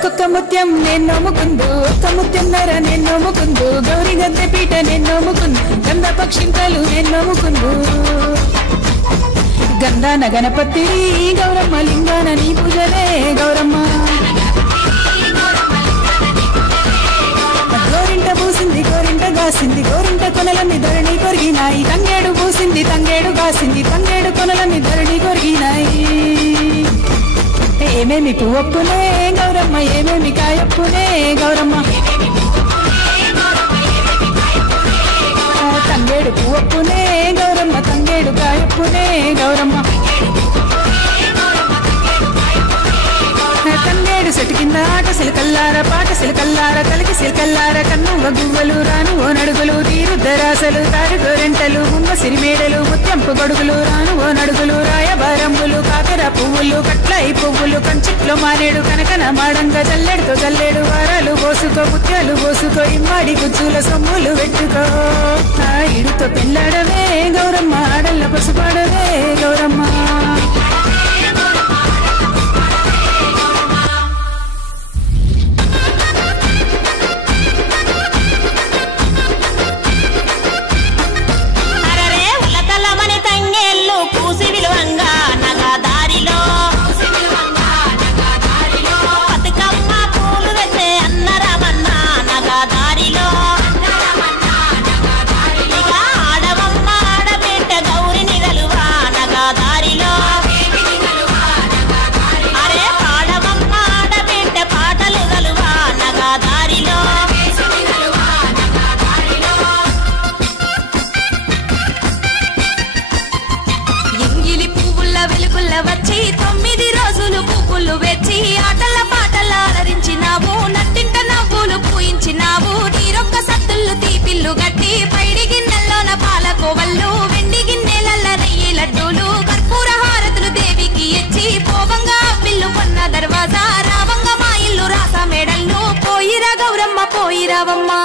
ఒక్కొక్క ముత్యం నేను నమ్ముకుందు ఒక్క ముత్యంన్నర నేను నమ్ముకుందు గౌరీ గద్దె పీట నేను నమ్ముకుందు గంధ పక్షింతలు నేను నమ్ముకుందు గంధాన గణపతి గౌరమ్మ లింగాన నీ పూజలే గౌరమ్మ గోరింట పూసింది గోరింట గాసింది గోరింట కొనలన్నీ ధరణి కొరిగినాయి తంగేడు పూసింది తంగేడు గాసింది తంగేడు కొనలన్నీ ధరణి కొరిగినాయి ఏమేమి పువ్వప్పునే గౌరమ్మ ఏమేమి కాయప్పునే గౌరమ్మ తంగేడు పువ్వప్పునే గౌరమ్మ తంగేడు కాయప్పునే గౌరమ్మ తంగేడు చెట్టు కింద ఆట సిలకల్లార పాట సిలకల్లార కలికి సిలకల్లార కన్నువ గువ్వలు రాను ఓ నడుగులు తీరుద్దరాసలు తారు గోరెంటలు ముంగ సిరిమేడలు ముత్యంపు గొడుగులు రాను ఓ నడుగులు రాయబారంబులు కాకర పువ్వులు కట్లయి పువ్వులు కంచిట్లో మారేడు కనకన మాడంగ జల్లెడుతో జల్లేడు వారాలు పోసుకో ముత్యాలు పోసుకో ఇమ్మాడి గుజ్జుల సొమ్ములు పెట్టుకో ఇడుతో పెళ్ళాడవే గౌరమ్మ ఆడల్ల పసుపాడవే గౌరమ్మ వచ్చి 9 రోజులు పువ్వులు వెచ్చి ఆటల పాటల అలరించినావు నట్టింట నవ్వులు పూయించినావు నీరొక్క సత్తులు తీపిల్లు గట్టి పైడి గిన్నెల్లోన పాలకోవళ్ళు వెండి గిన్నెలల్ల నెయ్యి లడ్డూలు కర్పూర హారతులు దేవికి ఎచ్చి పోవంగా అవ్విల్లు కొన్న దర్వాజా రావంగా మా ఇల్లు రాస మేడల్ను పోయిరా గౌరమ్మ పోయిరావమ్మా